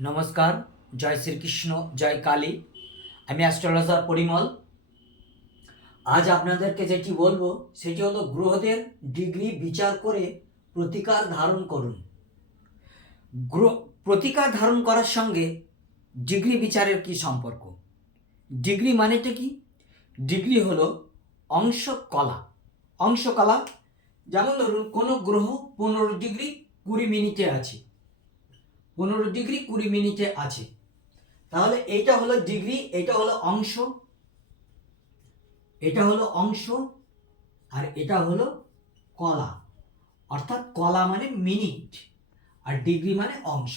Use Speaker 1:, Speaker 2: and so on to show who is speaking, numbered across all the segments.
Speaker 1: নমস্কার, জয় শ্রীকৃষ্ণ, জয় কালী। আমি অ্যাস্ট্রোলজার পরিমল। আজ আপনাদেরকে যেটি বলব, সেটি হলো গ্রহদের ডিগ্রি বিচার করে প্রতিকার ধারণ করুন। গ্রহ, প্রতিকার ধারণ করার সঙ্গে ডিগ্রি বিচারের কি সম্পর্ক? ডিগ্রি মানেটা কি? ডিগ্রি হলো অংশ কলা। অংশ কলা, যেমন ধরুন, কোনো গ্রহ পনেরো ডিগ্রি কুড়ি মিনিটে আছে। পনেরো ডিগ্রি কুড়ি মিনিটে আছে। তাহলে এইটা হলো ডিগ্রি এটা হলো অংশ এটা হলো অংশ আর এটা হলো কলা। অর্থাৎ কলা মানে মিনিট আর ডিগ্রি মানে অংশ।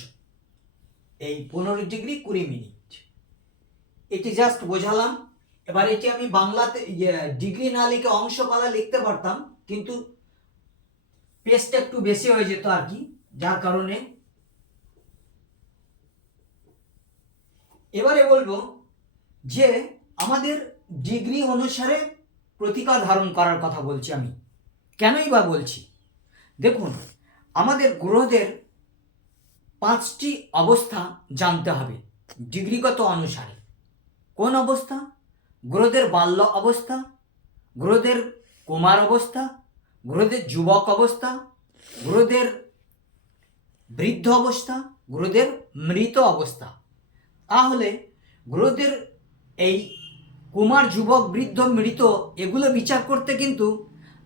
Speaker 1: এই পনেরো ডিগ্রি কুড়ি মিনিট। এটি জাস্ট বোঝালাম। এবার এটি আমি বাংলাতে ইয়ে, ডিগ্রি না লিখে অংশ কলা লিখতে পারতাম কিন্তু পেজটা একটু বেশি হয়ে যেত আর কি যার কারণে এবারে বলব যে আমাদের ডিগ্রি অনুসারে প্রতিকার ধারণ করার কথা বলছি আমি। কেনই বা বলছি? দেখুন, আমাদের গ্রহদের পাঁচটি অবস্থা জানতে হবে ডিগ্রিগত অনুসারে। কোন অবস্থা? গ্রহদের বাল্য অবস্থা, গ্রহদের কুমার অবস্থা, গ্রহদের যুবক অবস্থা, গ্রহদের বৃদ্ধ অবস্থা, গ্রহদের মৃত অবস্থা। তাহলে গ্রহদের এই কুমার যুবক, বৃদ্ধ, মৃত, এগুলো বিচার করতে কিন্তু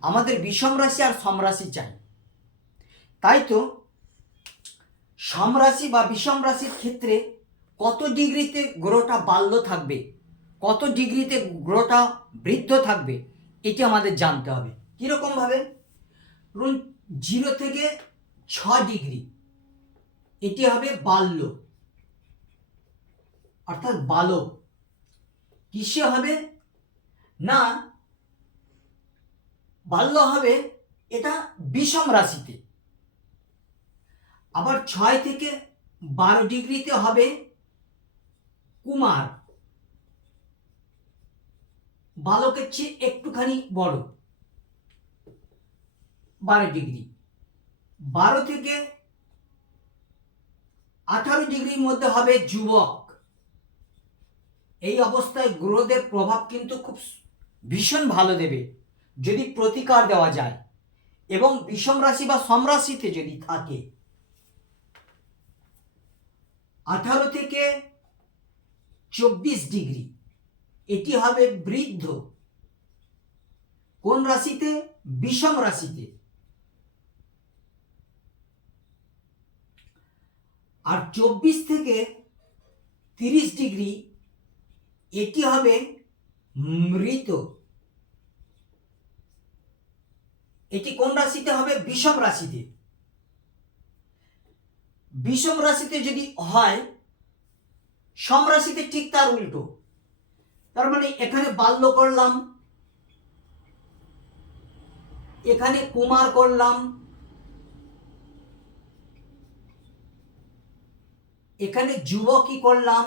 Speaker 1: আমাদের বিষম রাশি আর সমরাশি চাই। তাই তো সমরাশি বা বিষম রাশির ক্ষেত্রে কত ডিগ্রিতে গ্রহটা বাল্য থাকবে, কত ডিগ্রিতে গ্রহটা বৃদ্ধ থাকবে, এটি আমাদের জানতে হবে। কীরকমভাবে? ধরুন জিরো থেকে ছ ডিগ্রি, এটি হবে বাল্য। অর্থাৎ বালক। কিসে হবে? না, বাল্য হবে এটা বিষম রাশিতে। আবার ছয় থেকে বারো ডিগ্রিতে হবে কুমার। বালকের চেয়ে একটুখানি বড়, বারো ডিগ্রি। বারো থেকে আঠারো ডিগ্রির মধ্যে হবে যুবক। এই অবস্থায় গ্রহদের প্রভাব কিন্তু খুব ভীষণ ভালো দেবে, যদি প্রতিকার দেওয়া যায়। এবং বিষম রাশি বা সমরাশিতে যদি থাকে, আঠারো থেকে চব্বিশ ডিগ্রি, এটি হবে বৃদ্ধ। কোন রাশিতে? বিষম রাশিতে। আর চব্বিশ থেকে তিরিশ ডিগ্রি এটি হবে মৃত। এটি কোন রাশিতে হবে? বিষম রাশিতে। বিষম রাশিতে যদি হয়, সম রাশিতে ঠিক তার উল্টো। তার মানে এখানে বাল্য করলাম, এখানে কুমার করলাম, এখানে যুবকই করলাম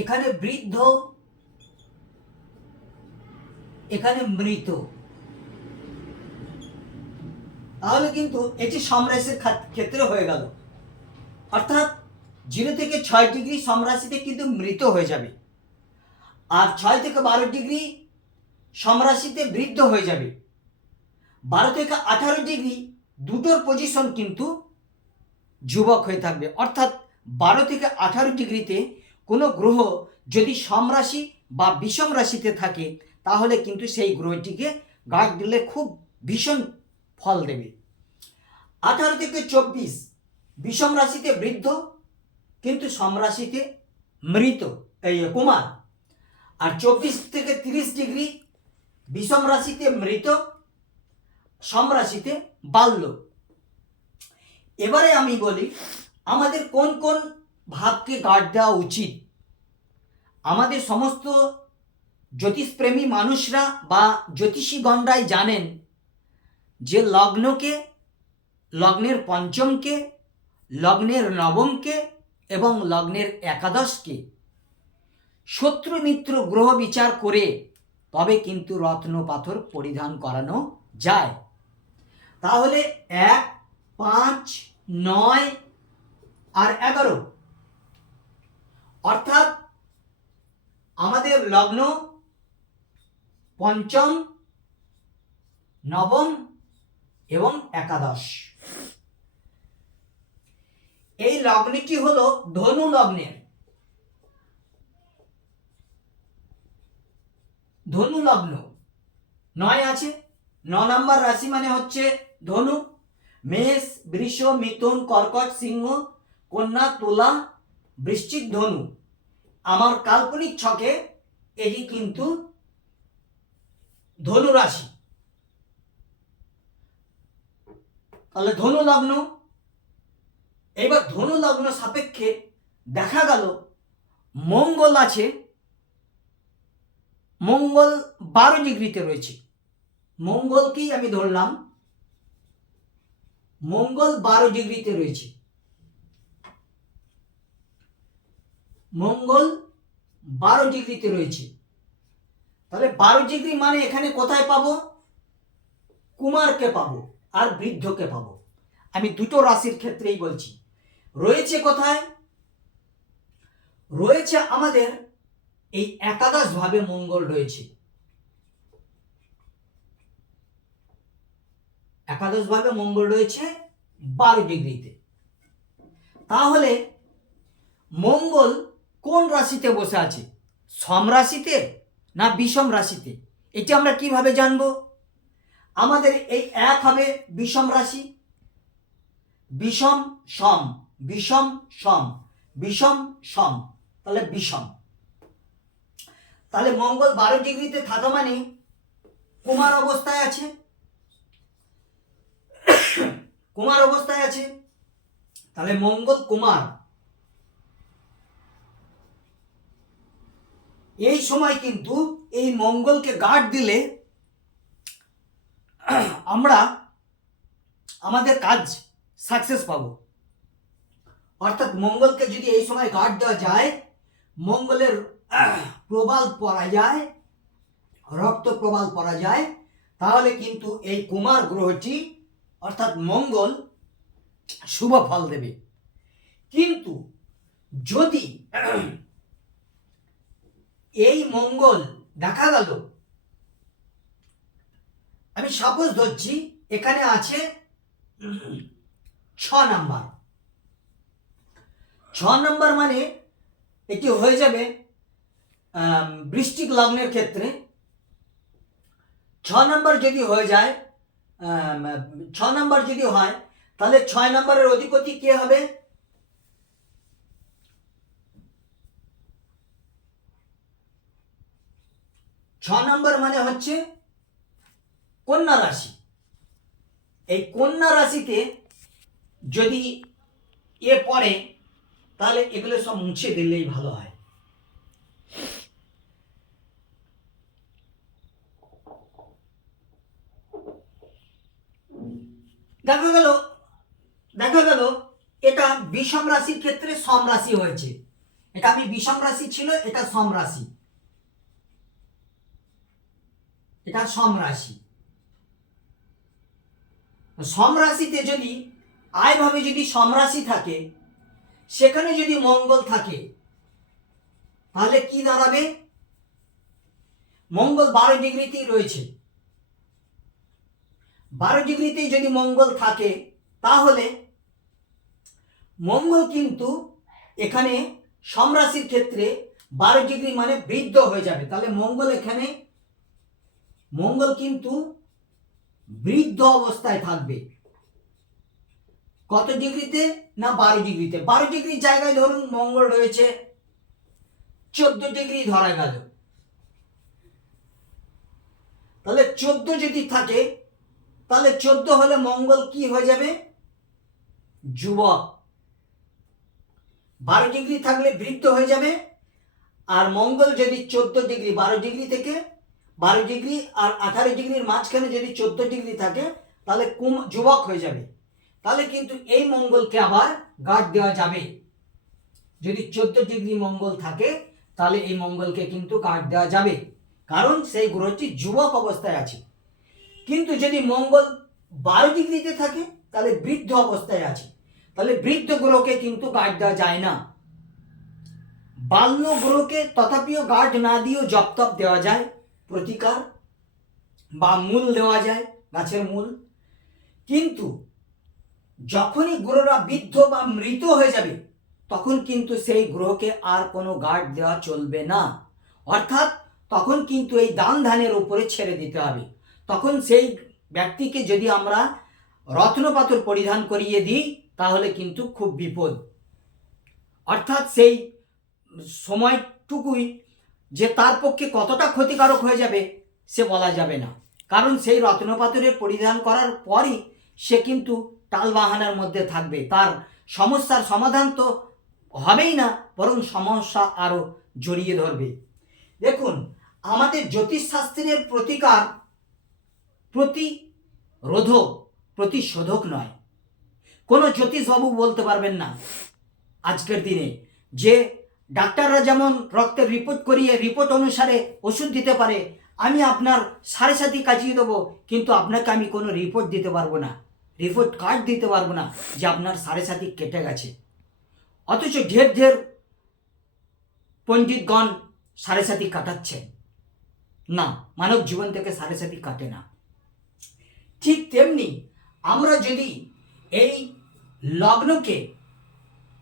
Speaker 1: এখানে বৃদ্ধ, এখানে মৃত। তাহলে কিন্তু এটি সমরাশির ক্ষেত্রে হয়ে গেল। অর্থাৎ জিরো থেকে ছয় ডিগ্রি সমরাশিতে কিন্তু মৃত হয়ে যাবে। আর ছয় থেকে বারো ডিগ্রি সমরাশিতে বৃদ্ধ হয়ে যাবে। বারো থেকে আঠারো ডিগ্রি দুটোর পজিশন কিন্তু যুবক হয়ে থাকবে। অর্থাৎ বারো থেকে আঠারো ডিগ্রিতে কোনো গ্রহ যদি সমরাশি বা বিষম রাশিতে থাকে, তাহলে কিন্তু সেই গ্রহটিকে গাছ দিলে খুব ভীষণ ফল দেবে। আঠারো থেকে চব্বিশ, বিষম রাশিতে বৃদ্ধ, কিন্তু সমরাশিতে মৃত, এই কুমার। আর চব্বিশ থেকে তিরিশ ডিগ্রি, বিষম রাশিতে মৃত সমরাশিতে বাল্য। এবারে আমি বলি, আমাদের কোন কোন ভাবকে গার্ড দেওয়া উচিত। আমাদের সমস্ত জ্যোতিষপ্রেমী মানুষরা বা জ্যোতিষীগণরাই জানেন যে লগ্নকে, লগ্নের পঞ্চমকে, লগ্নের নবমকে এবং লগ্নের একাদশকে শত্রু মিত্র গ্রহ বিচার করে তবে কিন্তু রত্ন পাথর পরিধান করানো যায়। তাহলে এক, পাঁচ, নয় আর এগারো অর্থাৎ আমাদের লগ্ন পঞ্চম, নবম এবং একাদশ। এই লগ্নটি হলো ধনু লগ্নের। ধনু লগ্ন। নয় আছে। ন নম্বর রাশি মানে হচ্ছে ধনু। মেষ, বৃষ, মিথুন, কর্কট, সিংহ, কন্যা, তুলা বৃশ্চিক ধনু, আমার কাল্পনিক ছকে এটি কিন্তু ধনু রাশি। তাহলে ধনু লগ্ন এবার ধনু লগ্ন সাপেক্ষে দেখা গেল মঙ্গল আছে, মঙ্গল বারো ডিগ্রিতে রয়েছে। মঙ্গলকেই আমি ধরলাম, মঙ্গল বারো ডিগ্রিতে রয়েছে। মঙ্গল বারো ডিগ্রিতে রয়েছে। তাহলে বারো ডিগ্রি মানে এখানে কোথায় পাবো? কুমারকে পাবো আর বৃদ্ধকে পাবো। আমি দুটো রাশির ক্ষেত্রেই বলছি। রয়েছে কোথায়? রয়েছে আমাদের এই একাদশ ভাবে মঙ্গল রয়েছে। একাদশ ভাবে মঙ্গল রয়েছে বারো ডিগ্রিতে। তাহলে মঙ্গল কোন রাশিতে বসে আছে? সম রাশিতে না বিষম রাশিতে? এটা আমরা কীভাবে জানব? আমাদের এই এক হবে বিষম রাশি। বিষম সম বিষম সম বিষম সম, তাহলে বিষম। তাহলে মঙ্গল বারো ডিগ্রিতে থাকা মানে কুমার অবস্থায় আছে। কুমার অবস্থায় আছে। তাহলে মঙ্গল কুমার এই সময় কিন্তু এই মঙ্গলকে গার্ড দিলে আমরা আমাদের কাজ সাকসেস পাবো। অর্থাৎ মঙ্গলকে যদি এই সময় গার্ড দেওয়া যায়, মঙ্গলের প্রবাল পরা যায়, রক্ত প্রবাল পরা যায়, তাহলে কিন্তু এই কুমার গ্রহটি, অর্থাৎ মঙ্গল, শুভ ফল দেবে। কিন্তু যদি এই মঙ্গল দেখা গেল। আমি সাপোজ ধরছি, এখানে আছে ছ নাম্বার ছ নাম্বার মানে এটি হয়ে যাবে বৃষ্টিক লগ্নের ক্ষেত্রে। ছ নাম্বার যদি হয়ে যায় ছ নাম্বার যদি হয়, তাহলে ছয় নাম্বারের অধিপতি কে হবে? ছ নম্বর মানে হচ্ছে কন্যা রাশি। এই কন্যা রাশিতে যদি এ পড়ে, তাহলে এগুলো সব মুছে দিলেই ভালো হয়। দেখা গেল দেখা গেল, এটা বিষম রাশির ক্ষেত্রে সম রাশি হয়েছে। এটা আমি বিষম রাশি ছিল? এটা সম রাশি এটা সম রাশি সম রাশিতে যদি আয় ভাবে যদি সম রাশি থাকে, সেখানে যদি মঙ্গল থাকে, তাহলে কি দাঁড়াবে? মঙ্গল বারো ডিগ্রিতেই রয়েছে। বারো ডিগ্রিতেই যদি মঙ্গল থাকে, তাহলে মঙ্গল কিন্তু এখানে সমরাশির ক্ষেত্রে বারো ডিগ্রি মানে বৃদ্ধ হয়ে যাবে। তাহলে মঙ্গল এখানে মঙ্গল কিন্তু বৃদ্ধ অবস্থায় থাকবে। কত ডিগ্রিতে না বারো ডিগ্রিতে? বারো ডিগ্রির জায়গায় ধরুন মঙ্গল রয়েছে, চোদ্দ ডিগ্রি ধরা গেল। তাহলে চোদ্দ যদি থাকে, তাহলে চোদ্দ হলে মঙ্গল কি হয়ে যাবে? যুবক। বারো ডিগ্রি থাকলে বৃদ্ধ হয়ে যাবে, আর মঙ্গল যদি চোদ্দ ডিগ্রি, বারো ডিগ্রি থেকে বারো ডিগ্রি আর আঠারো ডিগ্রির মাঝখানে যদি চোদ্দ ডিগ্রি থাকে, তাহলে কুম যুবক হয়ে যাবে। তাহলে কিন্তু এই মঙ্গলকে আবার গার্ড দেওয়া যাবে। যদি চোদ্দ ডিগ্রি মঙ্গল থাকে, তাহলে এই মঙ্গলকে কিন্তু গার্ড দেওয়া যাবে। কারণ সেই গ্রহটি যুবক অবস্থায় আছে। কিন্তু যদি মঙ্গল বারো ডিগ্রিতে থাকে, তাহলে বৃদ্ধ অবস্থায় আছে। তাহলে বৃদ্ধ গ্রহকে কিন্তু গার্ড দেওয়া যায় না। বাল্য গ্রহকে তথাপিও গার্ড না দিয়েও জপ তপ দেওয়া যায়। প্রতিকার বা মূল দেওয়া যায়, গাছের মূল। কিন্তু যখনই গ্রহরা বৃদ্ধ বা মৃত হয়ে যাবে, তখন কিন্তু সেই গ্রহকে আর কোনো গার্ড দেওয়া চলবে না। অর্থাৎ তখন কিন্তু এই দান ধানের উপরে ছেড়ে দিতে হবে। তখন সেই ব্যক্তিকে যদি আমরা রত্নপাথর পরিধান করিয়ে দিই, তাহলে কিন্তু খুব বিপদ। অর্থাৎ সেই সময়টুকুই যে তার পক্ষে কতটা ক্ষতিকারক হয়ে যাবে, সে বলা যাবে না। কারণ সেই রত্নপাথরের পরিধান করার পরই সে কিন্তু টালবাহানার মধ্যে থাকবে। তার সমস্যার সমাধান তো হবেই না, বরং সমস্যা আরও জড়িয়ে ধরবে। দেখুন, আমাদের জ্যোতিষশাস্ত্রের প্রতিকার প্রতিরোধক, প্রতিশোধক নয়। কোনো জ্যোতিষবাবু বলতে পারবেন না, আজকের দিনে যে ডাক্তাররা যেমন রক্তের রিপোর্ট করিয়ে রিপোর্ট অনুসারে ওষুধ দিতে পারে, আমি আপনার সাড়ে সাথে কাজিয়ে দেবো, কিন্তু আপনাকে আমি কোনো রিপোর্ট দিতে পারব না। রিপোর্ট কার্ড দিতে পারব না যে আপনার সাড়ে সাথে কেটে গেছে। অথচ ঢের ঢের পণ্ডিতগণ সাড়ে সাথী কাটাচ্ছে না, মানব জীবন থেকে সাড়ে সাথী কাটে না। ঠিক তেমনি আমরা যদি এই লগ্নকে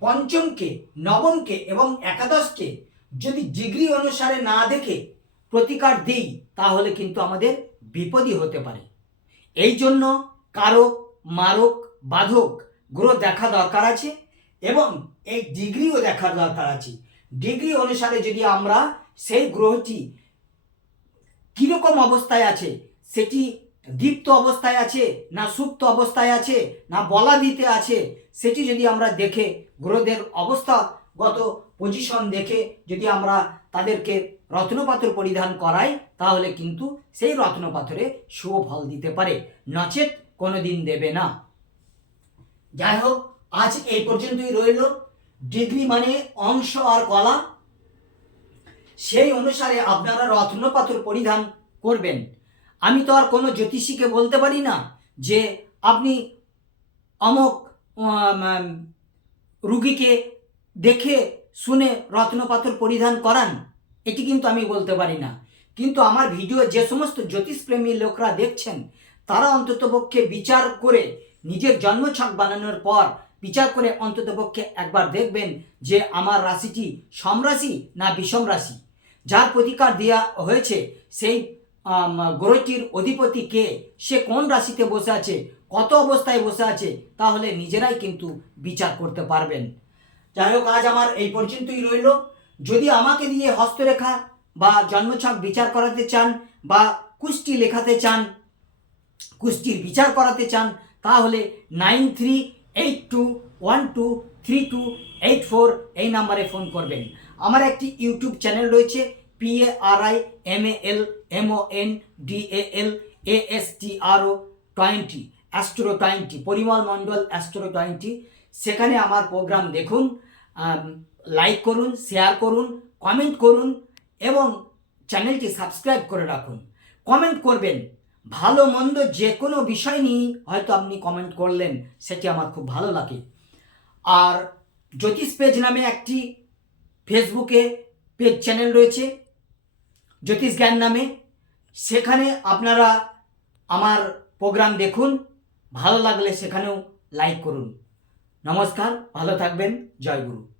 Speaker 1: পঞ্চমকে, নবমকে এবং একাদশকে যদি ডিগ্রি অনুসারে না দেখে প্রতিকার দিই, তাহলে কিন্তু আমাদের বিপদই হতে পারে। এই জন্য কারক, মারক, বাধক গ্রহ দেখা দরকার আছে এবং এই ডিগ্রিও দেখার দরকার আছে। ডিগ্রি অনুসারে যদি আমরা সেই গ্রহটি কীরকম অবস্থায় আছে, সেটি দীপ্ত অবস্থায় আছে, না সুপ্ত অবস্থায় আছে, না বলা দিতে আছে, সেটি যদি আমরা দেখে গ্রহদের অবস্থাগত পজিশন দেখে যদি আমরা তাদেরকে রত্নপাথর পরিধান করাই, তাহলে কিন্তু সেই রত্নপাথরে শুভ ফল দিতে পারে। নচেত কোনোদিন দেবে না। যাই হোক, আজ এই পর্যন্তই রইল। ডিগ্রি মানে অংশ আর কলা। সেই অনুসারে আপনারা রত্নপাথর পরিধান করবেন। আমি তো আর কোনো জ্যোতিষীকে বলতে পারি না যে আপনি অমক রুগীকে দেখে, শুনে রত্নপাথর পরিধান করান। এটি কিন্তু আমি বলতে পারি না। কিন্তু আমার ভিডিও যে সমস্ত জ্যোতিষপ্রেমী লোকরা দেখছেন, তারা অন্ততপক্ষে বিচার করে নিজের জন্মছক বানানোর পর বিচার করে অন্ততপক্ষে একবার দেখবেন যে আমার রাশিটি সমরাশি না বিষম রাশি যার প্রতিকার দেওয়া হয়েছে, সেই গ্রহটির অধিপতি কে? সে কোন রাশিতে বসে আছে? কত অবস্থায় বসে আছে? তাহলে নিজেরাই কিন্তু বিচার করতে পারবেন। যাই হোক, আজ আমার এই পর্যন্তই রইল। যদি আমাকে দিয়ে হস্তরেখা বা জন্মছক বিচার করাতে চান বা কুষ্টি লেখাতে চান, কুষ্টির বিচার করাতে চান, তাহলে nine three eight two one two three two eight four এই নাম্বারে ফোন করবেন। আমার একটি ইউটিউব চ্যানেল রয়েছে P A R I M A L M O N D A L A S T R O twenty astro twenty Parimal Mondal astro twenty সেখানে আমার programme দেখুন like করুন শেয়ার করুন comment করুন এবং চ্যানেলটি subscribe করে রাখুন। কমেন্ট করবেন, ভালো মন্দ যে কোনো বিষয় নিয়ে হয়তো আপনি কমেন্ট করলেন, সেটি আমার খুব ভালো লাগে। আর জ্যোতিষ পেজ নামে একটি ফেসবুকে পেজ চ্যানেল রয়েছে, জ্যোতিষ জ্ঞান নামে। সেখানে আপনারা আমার প্রোগ্রাম দেখুন, ভালো লাগলে সেখানেও লাইক করুন। নমস্কার, ভালো থাকবেন, জয় গুরু।